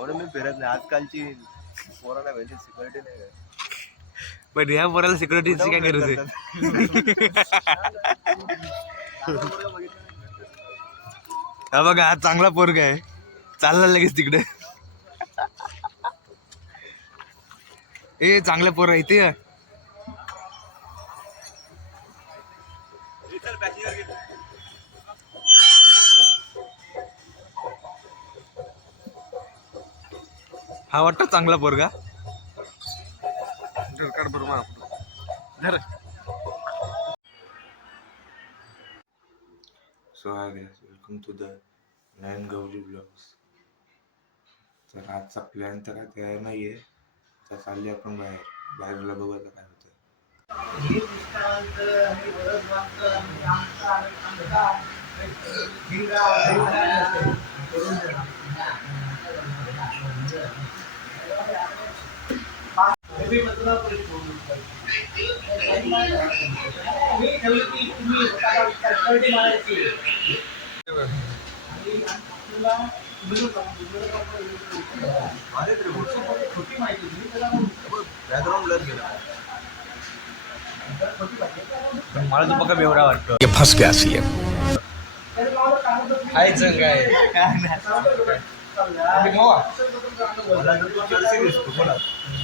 म्हणून मी फिरत नाही. आजकालची पोराला भेटली सिक्युरिटी नाही काय. पण ह्या पोराला सिक्युरिटीची काय गरज आहे? हा बघा, हा चांगला पोरगा आहे, चालला लगेच तिकडे. ए चांगला पोर आहे ते. हा वाटतं चांगला पोरगा. So hi guys, welcome to the Nayan Gawali blogs. तर आजचा प्लॅन तर काय नाहीये, तर चालली आपण बाहेरला बघू आता काय होतं. मला तो पक्का बेवडा वाटतो. फंस गया सी है. खायचं काय?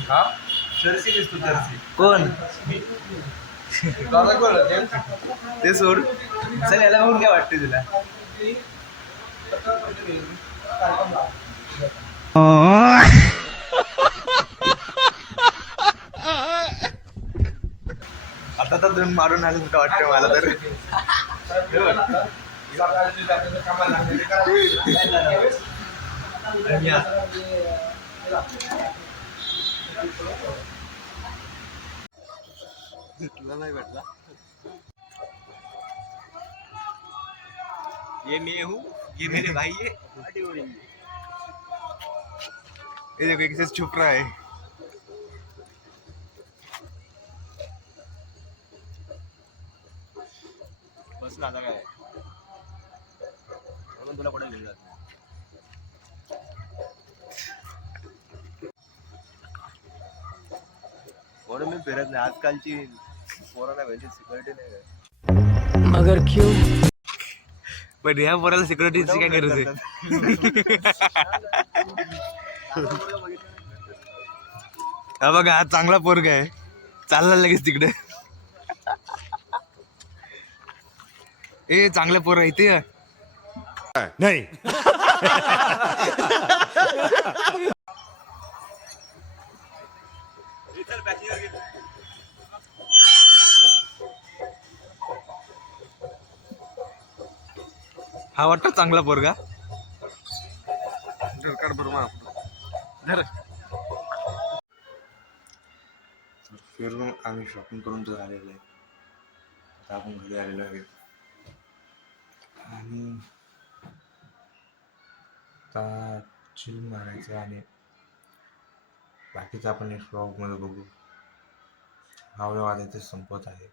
हा कोण? ते सोड. चल याला बघून काय वाटते तुला? आता तर दोन मारून आले का वाटतं मला तर. तुला नाही भेटला. ये मैं हूँ, ये मेरे भाई है. ये देखो एक से छुप रहा है. बस ना आता काय म्हणून तुला कुठे घेऊन जात नाही. म्हणून मी फिरत नाही. आजकालची पोराला भेटली सिक्युरिटी नाही काय. मगर क्यों? पण ह्या पोराला सिक्युरिटीची काय गरज आहे? हा बघा, हा चांगला पोरगा आहे, चालला लगेच तिकडे. ए चांगला पोर आहे ते. नहीं. हा वाटतं चांगला पोरगा. फिरून आम्ही शॉपिंग करून तर आलेलो आहे. आता आपण घरी आलेलो आहे आणि आता चिल मारायचं आणि बाकीचं आपण नेक्स्ट ब्लॉगमध्ये बघू. हा व्हिडिओ आता इथे संपत आहे.